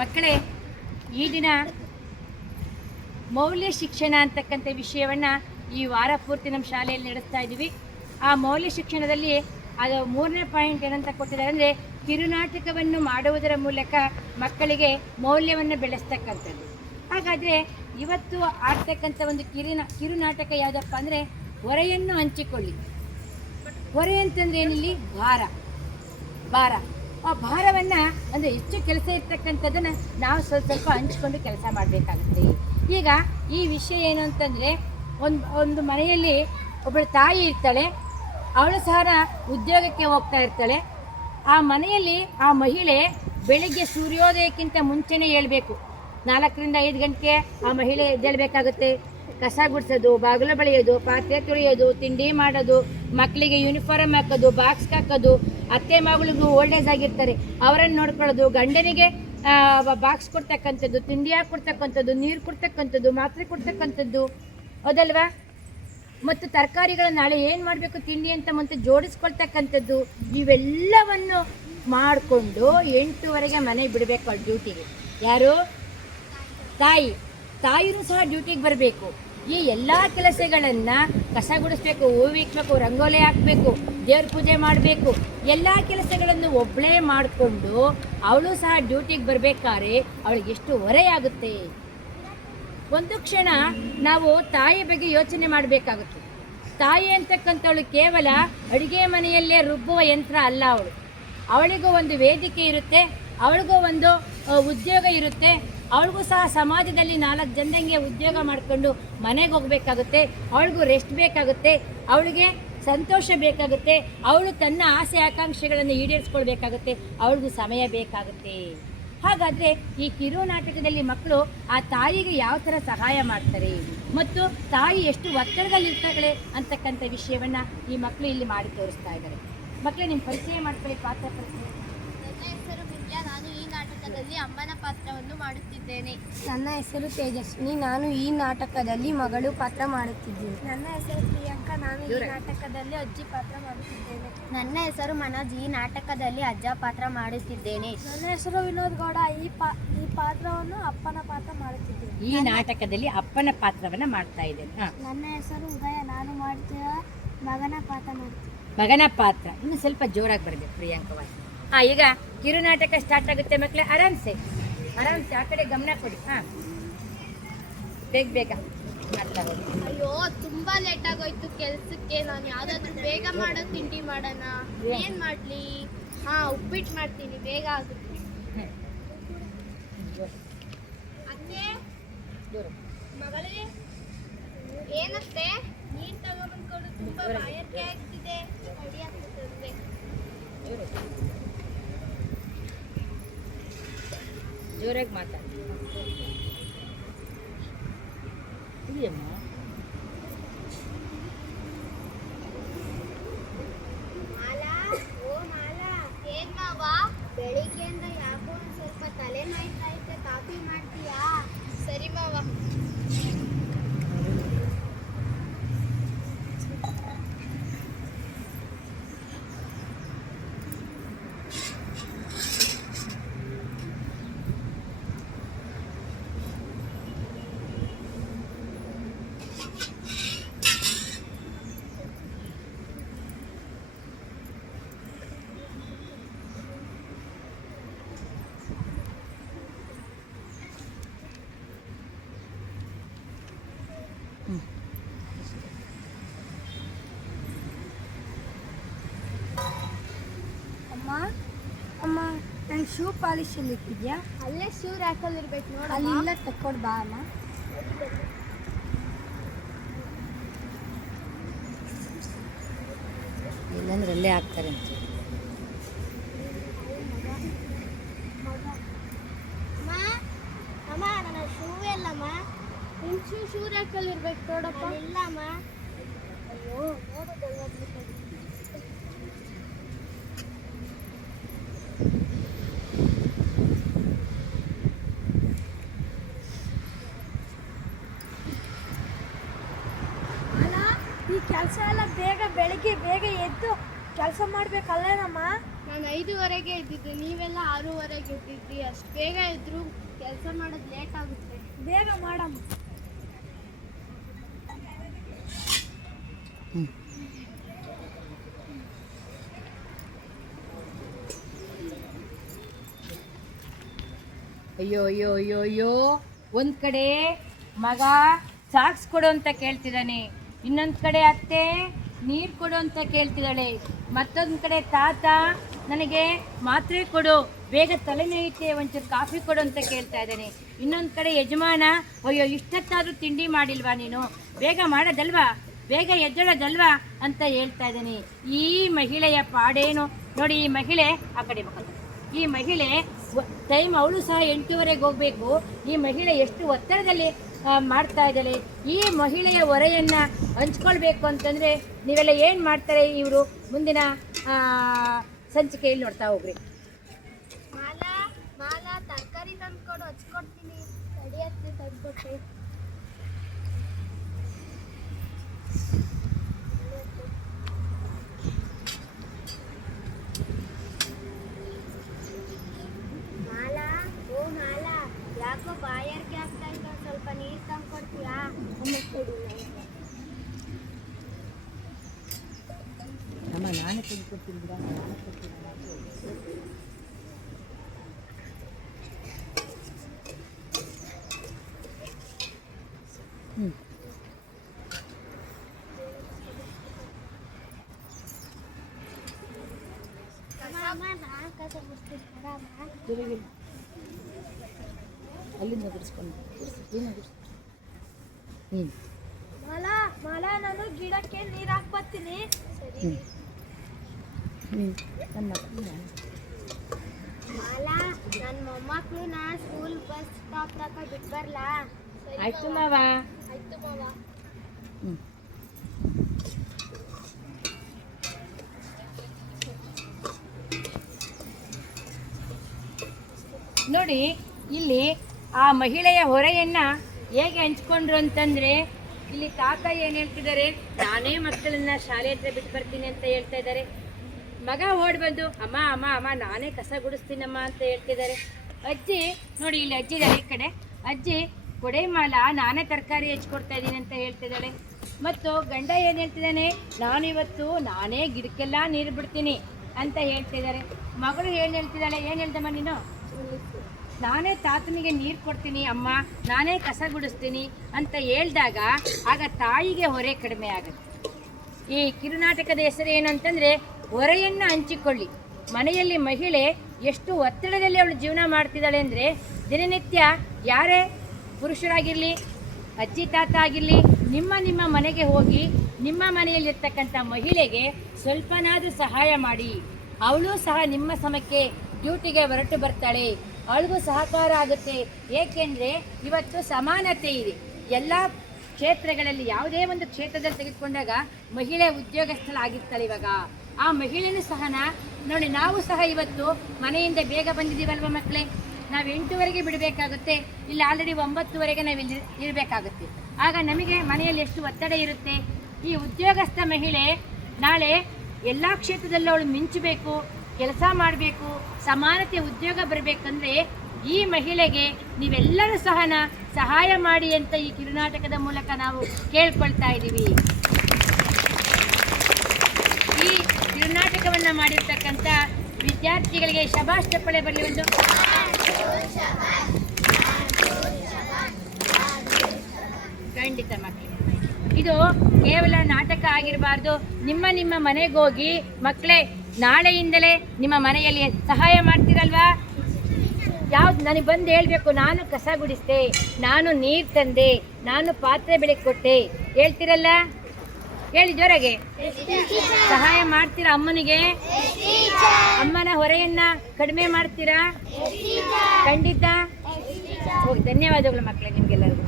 ಮಕ್ಕಳೇ, ಈ ದಿನ ಮೌಲ್ಯ ಶಿಕ್ಷಣ ಅಂತಕ್ಕಂಥ ವಿಷಯವನ್ನು ಈ ವಾರ ಪೂರ್ತಿ ನಮ್ಮ ಶಾಲೆಯಲ್ಲಿ ನಡೆಸ್ತಾ ಇದ್ದೀವಿ. ಆ ಮೌಲ್ಯ ಶಿಕ್ಷಣದಲ್ಲಿ ಅದು 3ನೇ ಪಾಯಿಂಟ್ ಏನಂತ ಕೊಟ್ಟಿದ್ದಾರೆ ಅಂದರೆ, ಕಿರುನಾಟಕವನ್ನು ಮಾಡುವುದರ ಮೂಲಕ ಮಕ್ಕಳಿಗೆ ಮೌಲ್ಯವನ್ನು ಬೆಳೆಸ್ತಕ್ಕಂಥದ್ದು. ಹಾಗಾದರೆ ಇವತ್ತು ಆಡ್ತಕ್ಕಂಥ ಒಂದು ಕಿರುನಾಟಕ ಯಾವುದಪ್ಪ ಅಂದರೆ, ಹೊರೆಯನ್ನು ಹಂಚಿಕೊಳ್ಳಿ. ಹೊರೆ ಅಂತಂದರೆ ಏನಿಲ್ಲಿ ಭಾರ. ಆ ಭಾರವನ್ನು ಅಂದರೆ ಹೆಚ್ಚು ಕೆಲಸ ಇರ್ತಕ್ಕಂಥದ್ದನ್ನು ನಾವು ಸ್ವಲ್ಪ ಹಂಚಿಕೊಂಡು ಕೆಲಸ ಮಾಡಬೇಕಾಗುತ್ತೆ. ಈಗ ಈ ವಿಷಯ ಏನು ಅಂತಂದರೆ, ಒಂದು ಮನೆಯಲ್ಲಿ ಒಬ್ಬಳು ತಾಯಿ ಇರ್ತಾಳೆ, ಅವಳು ಸಹ ಉದ್ಯೋಗಕ್ಕೆ ಹೋಗ್ತಾ ಇರ್ತಾಳೆ. ಆ ಮನೆಯಲ್ಲಿ ಆ ಮಹಿಳೆ ಬೆಳಿಗ್ಗೆ ಸೂರ್ಯೋದಯಕ್ಕಿಂತ ಮುಂಚೆನೇ ಏಳಬೇಕು. 4ರಿಂದ 5 ಗಂಟೆಗೆ ಆ ಮಹಿಳೆ ಎದ್ದೇಳಬೇಕಾಗುತ್ತೆ. ಕಸ ಗುಡಿಸೋದು, ಬಾಗಿಲು ಬಳಿಯೋದು, ಪಾತ್ರೆ ತೊಳೆಯೋದು, ತಿಂಡಿ ಮಾಡೋದು, ಮಕ್ಕಳಿಗೆ ಯೂನಿಫಾರ್ಮ್ ಹಾಕೋದು, ಬಾಕ್ಸ್ ಹಾಕೋದು, ಅತ್ತೆ ಮಗಳಿಗೂ ಓಲ್ಡ್ ಏಜ್ ಆಗಿರ್ತಾರೆ ಅವರನ್ನು ನೋಡ್ಕೊಳ್ಳೋದು, ಗಂಡನಿಗೆ ಬಾಕ್ಸ್ ಕೊಡ್ತಕ್ಕಂಥದ್ದು, ತಿಂಡಿ ಹಾಕಿ ಕೊಡ್ತಕ್ಕಂಥದ್ದು, ನೀರು ಕೊಡ್ತಕ್ಕಂಥದ್ದು, ಮಾತ್ರೆ ಕೊಡ್ತಕ್ಕಂಥದ್ದು, ಹೌದಲ್ವಾ? ಮತ್ತು ತರಕಾರಿಗಳನ್ನ ನಾಳೆ ಏನು ಮಾಡಬೇಕು ತಿಂಡಿ ಅಂತ ಮತ್ತೆ ಜೋಡಿಸ್ಕೊಳ್ತಕ್ಕಂಥದ್ದು, ಇವೆಲ್ಲವನ್ನು ಮಾಡಿಕೊಂಡು 8:30ಗೆ ಮನೆಗೆ ಬಿಡಬೇಕು ಅವ್ರ ಡ್ಯೂಟಿಗೆ. ಯಾರು? ತಾಯಿನೂ ಸಹ ಡ್ಯೂಟಿಗೆ ಬರಬೇಕು. ಈ ಎಲ್ಲ ಕೆಲಸಗಳನ್ನು ಕಸ ಗುಡಿಸ್ಬೇಕು, ಹೂವು ಇಕ್ಬೇಕು, ರಂಗೋಲಿ ಹಾಕಬೇಕು, ದೇವ್ರ ಪೂಜೆ ಮಾಡಬೇಕು, ಎಲ್ಲ ಕೆಲಸಗಳನ್ನು ಒಬ್ಬಳೇ ಮಾಡಿಕೊಂಡು ಅವಳು ಸಹ ಡ್ಯೂಟಿಗೆ ಬರಬೇಕಾದ್ರೆ ಅವಳಿಗೆ ಎಷ್ಟು ಹೊರೆಯಾಗುತ್ತೆ. ಒಂದು ಕ್ಷಣ ನಾವು ತಾಯಿ ಬಗ್ಗೆ ಯೋಚನೆ ಮಾಡಬೇಕಾಗುತ್ತೆ. ತಾಯಿ ಅಂತಕ್ಕಂಥವಳು ಕೇವಲ ಅಡುಗೆ ಮನೆಯಲ್ಲೇ ರುಬ್ಬುವ ಯಂತ್ರ ಅಲ್ಲ. ಅವಳಿಗೂ ಒಂದು ವೇದಿಕೆ ಇರುತ್ತೆ, ಅವಳಿಗೂ ಒಂದು ಉದ್ಯೋಗ ಇರುತ್ತೆ, ಅವಳಿಗೂ ಸಹ ಸಮಾಜದಲ್ಲಿ 4 ಜನದಂಗೆ ಉದ್ಯೋಗ ಮಾಡಿಕೊಂಡು ಮನೆಗೆ ಹೋಗಬೇಕಾಗುತ್ತೆ, ಅವಳಿಗೂ ರೆಸ್ಟ್ ಬೇಕಾಗುತ್ತೆ, ಅವಳಿಗೆ ಸಂತೋಷ ಬೇಕಾಗುತ್ತೆ, ಅವಳು ತನ್ನ ಆಸೆ ಆಕಾಂಕ್ಷೆಗಳನ್ನು ಈಡೇರಿಸ್ಕೊಳ್ಬೇಕಾಗುತ್ತೆ, ಅವಳಿಗೂ ಸಮಯ ಬೇಕಾಗುತ್ತೆ. ಹಾಗಾದರೆ ಈ ಕಿರುನಾಟಕದಲ್ಲಿ ಮಕ್ಕಳು ಆ ತಾಯಿಗೆ ಯಾವ ಥರ ಸಹಾಯ ಮಾಡ್ತಾರೆ ಮತ್ತು ತಾಯಿ ಎಷ್ಟು ಒತ್ತಡದಲ್ಲಿರ್ತಾಳೆ ಅಂತಕ್ಕಂಥ ವಿಷಯವನ್ನು ಈ ಮಕ್ಕಳು ಇಲ್ಲಿ ಮಾಡಿ ತೋರಿಸ್ತಾ ಇದ್ದಾರೆ. ಮಕ್ಕಳು ನಿಮ್ಮ ಪರಿಚಯ ಮಾಡ್ಕೊಳ್ಳಿ, ಪಾತ್ರ ಪರಿಚಯ. ನನ್ನ ಹೆಸರು ವಿದ್ಯಾ, ನಾನು ಈ ನಾಟಕದಲ್ಲಿ ಅಮ್ಮನ ಪಾತ್ರವನ್ನು ಮಾಡುತ್ತಿದ್ದೇನೆ. ನನ್ನ ಹೆಸರು ತೇಜಸ್ವಿನಿ, ನಾನು ಈ ನಾಟಕದಲ್ಲಿ ಮಗಳು ಪಾತ್ರ ಮಾಡುತ್ತಿದ್ದೇನೆ. ನನ್ನ ಹೆಸರು ಪ್ರಿಯಾಂಕಾ, ನಾನು ಈ ನಾಟಕದಲ್ಲಿ ಅಜ್ಜಿ ಪಾತ್ರ ಮಾಡುತ್ತಿದ್ದೇನೆ. ನನ್ನ ಹೆಸರು ಮನೋಜ್, ಈ ನಾಟಕದಲ್ಲಿ ಅಜ್ಜ ಪಾತ್ರ ಮಾಡುತ್ತಿದ್ದೇನೆ. ನನ್ನ ಹೆಸರು ವಿನೋದ್ ಗೌಡ, ಈ ಪಾತ್ರವನ್ನು ಅಪ್ಪನ ಪಾತ್ರ ಮಾಡುತ್ತಿದ್ದೇನೆ. ಈ ನಾಟಕದಲ್ಲಿ ಅಪ್ಪನ ಪಾತ್ರವನ್ನು ಮಾಡ್ತಾ ಇದ್ದೇನೆ. ನನ್ನ ಹೆಸರು ಉದಯ, ನಾನು ಮಾಡುತ್ತಿರುವ ಮಗನ ಪಾತ್ರ ಮಾಡುತ್ತೇನೆ. ಮಗನ ಪಾತ್ರ ಇನ್ನು ಸ್ವಲ್ಪ ಜೋರಾಗಿ ಬರಬೇಕು ಪ್ರಿಯಾಂಕವಾಗಿ. ಈಗ ಕಿರುನಾಟಕ ಸ್ಟಾರ್ಟ್ ಆಗುತ್ತೆ ಮಕ್ಕಳೇ. ಆರಾಮ್ಸೆ ಆ ಕಡೆ ಗಮನ ಕೊಡಿ. ಬೇಗ ಮಾಡ್ತಾ ಹೋಗಿ. ಅಯ್ಯೋ, ತುಂಬಾ ಲೇಟ್ ಆಗೋಯ್ತು ಕೆಲ್ಸಕ್ಕೆ. ನಾನು ಯಾವ್ದಾದ್ರು ಬೇಗ ಮಾಡೋ ತಿಂಡಿ ಮಾಡೋಣ. ಏನ್ ಮಾಡ್ಲಿ? ಉಪ್ಪಿಟ್ಟು ಮಾಡ್ತೀನಿ, ಬೇಗ ಆಗುತ್ತೆ. ಅತ್ತೆ, ಮಗಳೇ, ಏನತ್ತೆ? ನೀರ್ ತಗೊಂಡ್ಕೊಂಡು ತುಂಬಾ ಬಾಯಾರಿಕೆ ಆಗ್ತಿದೆ. ರೆಡಿ ಆಗ್ತಿದೆ. ಜೋರಾಗಿ ಮಾತಾಡಿ. ಮಾಲಾ, ಓ ಮಾಲಾ, ಏನ್ ಮಾವ? ಬೆಳಿಗ್ಗೆಯಿಂದ ಯಾಕೋ ಒಂದ್ ಸ್ವಲ್ಪ ತಲೆ ನೋಯ್ತಾ ಐತೆ, ಕಾಫಿ ಮಾಡ್ತೀಯಾ? ಸರಿ ಮಾವ. ಅಮ್ಮ, ನನ್ನ ಶೂ ಪಾಲಿಶ್ ಅಲ್ಲಿ ಇಟ್ಟಿದ್ಯಾ? ಅಲ್ಲೇ ಶೂ ರ್ಯಾಕಲ್ಲಿ ಇರ್ಬೇಕು ನೋಡು. ಅಲ್ಲಿಲ್ಲ, ತಕ್ಕೊಡ್ ಬಾ ಅಮ್ಮ. ಇಲ್ಲಾಂದ್ರೆ ಅಲ್ಲೇ ಹಾಕ್ತಾರೆ ಅಂತ. ಅಮ್ಮ, ನನ್ನ ಶೂ ಎಲ್ಲಮ್ಮ? ನಿನ್ ಶೂ ರ್ಯಾಕಲ್ಲಿ ಇರ್ಬೇಕು ನೋಡಪ್ಪ. ಇಲ್ಲಮ್ಮ. ಅಯ್ಯೋ, ನೋಡೋದಲ್ಲ. ಈ ಕೆಲಸ ಎಲ್ಲ ಬೆಳಿಗ್ಗೆ ಬೇಗ ಎದ್ದು ಕೆಲಸ ಮಾಡ್ಬೇಕಲ್ಲೇನಮ್ಮ? ನಾನು 5:15 ಎದ್ದಿದ್ದು, ನೀವೆಲ್ಲ 6:15 ಎದ್ದಿದ್ರಿ. ಅಷ್ಟು ಬೇಗ ಇದ್ರು ಕೆಲಸ ಮಾಡೋದು ಲೇಟ್ ಆಗುತ್ತೆ. ಬೇಗ ಮಾಡಮ್ಮ. ಅಯ್ಯೋ ಅಯ್ಯೋ ಅಯ್ಯೋ ಅಯ್ಯೋ, ಒಂದು ಕಡೆ ಮಗ ಸಾಕ್ಸ್ ಕೊಡು ಅಂತ ಕೇಳ್ತಿದ್ದಾನೆ, ಇನ್ನೊಂದು ಕಡೆ ಅತ್ತೆ ನೀರು ಕೊಡು ಅಂತ ಕೇಳ್ತಿದ್ದಾಳೆ, ಮತ್ತೊಂದು ಕಡೆ ತಾತ ನನಗೆ ಮಾತ್ರೆ ಕೊಡು, ಬೇಗ ತಲೆ ನೋಯುತ್ತೆ, ಒಂಚೂರು ಕಾಫಿ ಕೊಡು ಅಂತ ಕೇಳ್ತಾ ಇದ್ದಾನೆ. ಇನ್ನೊಂದು ಕಡೆ ಯಜಮಾನ, ಅಯ್ಯೋ ಇಷ್ಟೊತ್ತಾದರೂ ತಿಂಡಿ ಮಾಡಿಲ್ವಾ ನೀನು, ಬೇಗ ಮಾಡೋದಲ್ವಾ, ಬೇಗ ಎದ್ದೇಳೋದಲ್ವಾ ಅಂತ ಹೇಳ್ತಾ ಇದ್ದಾನೆ. ಈ ಮಹಿಳೆಯ ಪಾಡೇನು ನೋಡಿ. ಈ ಮಹಿಳೆ ಆ ಕಡೆ ಮಕ್ಕಳು, ಈ ಮಹಿಳೆ ಟೈಮ್ ಅವಳು ಸಹ 8:30 ಹೋಗಬೇಕು. ಈ ಮಹಿಳೆ ಎಷ್ಟು ಒತ್ತಡದಲ್ಲಿ ಮಾಡ್ತಾ ಇದ್ದಾಳೆ. ಈ ಮಹಿಳೆಯ ಹೊರೆಯನ್ನು ಹಂಚ್ಕೊಳ್ಬೇಕು ಅಂತಂದರೆ ನೀವೆಲ್ಲ ಏನು ಮಾಡ್ತಾರೆ ಇವರು ಮುಂದಿನ ಸಂಚಿಕೆಯಲ್ಲಿ ನೋಡ್ತಾ ಹೋಗ್ರಿ. ಮಾಲಾ ಮಾಲಾ ತರಕಾರಿ ತಂದ್ಕೊಡು, ಹಚ್ಕೊಡ್ತೀನಿ. ತಡಿಯತ್ತೆ ತಂದ್ಕೊಟ್ಟೆ. ಮಾಲಾ, ಓ ಮಾಲಾ, ಯಾಕೋ ಬಾಯಾರಿಕೆ ಆಗ್ತಾ ಇಲ್ಲ, ಸ್ವಲ್ಪ ನೀರು ತಂದ್ಕೊಡ್ತೀಯಾ? ಅಮ್ಮ ನಾನೇ ತೆಗೆದುಕೊಡ್ತೀನಿ ಬಿಡ. ಅಲ್ಲಿಂದ ಬಿಡಿಸ್ಕೊಂಡು ಮಾಲಾ ಮಾಲಾ, ನಾನು ಗಿಡಕ್ಕೆ ನೀರು ಹಾಕ್ಬರ್ತೀನಿ. ಸರಿ. ಮಾಲಾ, ನನ್ನ ಮೊಮ್ಮಕ್ಕಳನ್ನ ಸ್ಕೂಲ್ ಬಸ್ ಸ್ಟಾಪ್ ತನಕ ಬಿಟ್ಟು ಬರಲಾ? ಆಯ್ತು ಮಾವ. ಆಯ್ತು ಮಾವ. ನೋಡಿ ಇಲ್ಲಿ ಆ ಮಹಿಳೆಯ ಹೊರೆಯನ್ನು ಹೇಗೆ ಹಂಚ್ಕೊಂಡ್ರು ಅಂತಂದರೆ, ಇಲ್ಲಿ ತಾತ ಏನು ಹೇಳ್ತಿದ್ದಾರೆ, ನಾನೇ ಮಕ್ಕಳನ್ನ ಶಾಲೆ ಹತ್ರ ಬಿಟ್ಟು ಬರ್ತೀನಿ ಅಂತ ಹೇಳ್ತಾ ಇದ್ದಾರೆ. ಮಗ ಓಡಿ ಬಂದು ಅಮ್ಮ ಅಮ್ಮ ಅಮ್ಮ ನಾನೇ ಕಸ ಗುಡಿಸ್ತೀನಮ್ಮ ಅಂತ ಹೇಳ್ತಿದ್ದಾರೆ. ಅಜ್ಜಿ ನೋಡಿ ಇಲ್ಲಿ ಅಜ್ಜಿ ಇದ್ದಾರೆ, ಈ ಕಡೆ ಅಜ್ಜಿ ಕೊಡೆ ಮಾಲ ನಾನೇ ತರಕಾರಿ ಹೆಚ್ಚಿಕೊಡ್ತಾ ಇದ್ದೀನಿ ಅಂತ ಹೇಳ್ತಿದ್ದಾಳೆ. ಮತ್ತು ಗಂಡ ಏನು ಹೇಳ್ತಿದ್ದಾನೆ, ನಾನಿವತ್ತು ನಾನೇ ಗಿಡಕ್ಕೆಲ್ಲ ನೀರು ಬಿಡ್ತೀನಿ ಅಂತ ಹೇಳ್ತಿದ್ದಾರೆ. ಮಗಳು ಏನು ಹೇಳ್ತಿದ್ದಾಳೆ, ಏನು ಹೇಳ್ದಮ್ಮ ನೀನು, ನಾನೇ ತಾತನಿಗೆ ನೀರು ಕೊಡ್ತೀನಿ ಅಮ್ಮ, ನಾನೇ ಕಸ ಗುಡಿಸ್ತೀನಿ ಅಂತ ಹೇಳಿದಾಗ ಆಗ ತಾಯಿಗೆ ಹೊರೆ ಕಡಿಮೆ ಆಗುತ್ತೆ. ಈ ಕಿರುನಾಟಕದ ಹೆಸರು ಏನು ಅಂತಂದರೆ ಹೊರೆಯನ್ನು ಹಂಚಿಕೊಳ್ಳಿ. ಮನೆಯಲ್ಲಿ ಮಹಿಳೆ ಎಷ್ಟು ಒತ್ತಡದಲ್ಲಿ ಅವಳು ಜೀವನ ಮಾಡ್ತಿದ್ದಾಳೆ ಅಂದರೆ, ದಿನನಿತ್ಯ ಯಾರೇ ಪುರುಷರಾಗಿರಲಿ ಅಜ್ಜಿ ತಾತ ಆಗಿರಲಿ ನಿಮ್ಮ ನಿಮ್ಮ ಮನೆಗೆ ಹೋಗಿ ನಿಮ್ಮ ಮನೆಯಲ್ಲಿರ್ತಕ್ಕಂಥ ಮಹಿಳೆಗೆ ಸ್ವಲ್ಪನಾದರೂ ಸಹಾಯ ಮಾಡಿ. ಅವಳು ಸಹ ನಿಮ್ಮ ಸಮಯಕ್ಕೆ ಡ್ಯೂಟಿಗೆ ಹೊರಟು ಬರ್ತಾಳೆ, ಅವಳಿಗೂ ಸಹಕಾರ ಆಗುತ್ತೆ. ಏಕೆಂದರೆ ಇವತ್ತು ಸಮಾನತೆ ಇದೆ ಎಲ್ಲ ಕ್ಷೇತ್ರಗಳಲ್ಲಿ. ಯಾವುದೇ ಒಂದು ಕ್ಷೇತ್ರದಲ್ಲಿ ತೆಗೆದುಕೊಂಡಾಗ ಮಹಿಳೆ ಉದ್ಯೋಗಸ್ಥಳಾಗಿರ್ತಾಳೆ. ಇವಾಗ ಆ ಮಹಿಳೆನೂ ಸಹ ನೋಡಿ, ನಾವು ಸಹ ಇವತ್ತು ಮನೆಯಿಂದ ಬೇಗ ಬಂದಿದ್ದೀವಲ್ವ ಮಕ್ಕಳೇ, ನಾವು 8:00ವರೆಗೆ ಬಿಡಬೇಕಾಗುತ್ತೆ, ಇಲ್ಲಿ ಆಲ್ರೆಡಿ 9:00ವರೆಗೆ ನಾವು ಇಲ್ಲಿ ಇರಬೇಕಾಗುತ್ತೆ. ಆಗ ನಮಗೆ ಮನೆಯಲ್ಲಿ ಎಷ್ಟು ಒತ್ತಡ ಇರುತ್ತೆ. ಈ ಉದ್ಯೋಗಸ್ಥ ಮಹಿಳೆ ನಾಳೆ ಎಲ್ಲ ಕ್ಷೇತ್ರದಲ್ಲೂ ಅವಳು ಮಿಂಚಬೇಕು, ಕೆಲಸ ಮಾಡಬೇಕು, ಸಮಾನತೆ ಉದ್ಯೋಗ ಬರಬೇಕಂದ್ರೆ ಈ ಮಹಿಳೆಗೆ ನೀವೆಲ್ಲರೂ ಸಹ ಸಹಾಯ ಮಾಡಿ ಅಂತ ಈ ಕಿರುನಾಟಕದ ಮೂಲಕ ನಾವು ಕೇಳ್ಕೊಳ್ತಾ ಇದ್ದೀವಿ. ಈ ಕಿರುನಾಟಕವನ್ನು ಮಾಡಿರ್ತಕ್ಕಂಥ ವಿದ್ಯಾರ್ಥಿಗಳಿಗೆ ಶಬಾಷ್ ಚಪ್ಪಳೆ ಬರಲಿ. ಒಂದು ಖಂಡಿತ ಮಕ್ಕಳಿಗೆ ಇದು ಕೇವಲ ನಾಟಕ ಆಗಿರಬಾರ್ದು. ನಿಮ್ಮ ನಿಮ್ಮ ಮನೆಗೆ ಹೋಗಿ ಮಕ್ಕಳೇ ನಾಳೆಯಿಂದಲೇ ನಿಮ್ಮ ಮನೆಯಲ್ಲಿ ಸಹಾಯ ಮಾಡ್ತೀರಲ್ವಾ? ಯಾವ್ದು ನನಗೆ ಬಂದು ಹೇಳಬೇಕು, ನಾನು ಕಸ ಗುಡಿಸ್ದೆ, ನಾನು ನೀರು ತಂದೆ, ನಾನು ಪಾತ್ರೆ ಬೆಳಗ್ಗೆ ಕೊಟ್ಟೆ ಹೇಳ್ತೀರಲ್ಲ, ಹೇಳಿ ಜೋರಾಗೆ. ಸಹಾಯ ಮಾಡ್ತೀರಾ ಅಮ್ಮನಿಗೆ? ಅಮ್ಮನ ಹೊರೆಯನ್ನ ಕಡಿಮೆ ಮಾಡ್ತೀರಾ? ಖಂಡಿತ. ಧನ್ಯವಾದಗಳು ಮಕ್ಕಳೇ ನಿಮ್ಗೆಲ್ಲರಿಗೂ.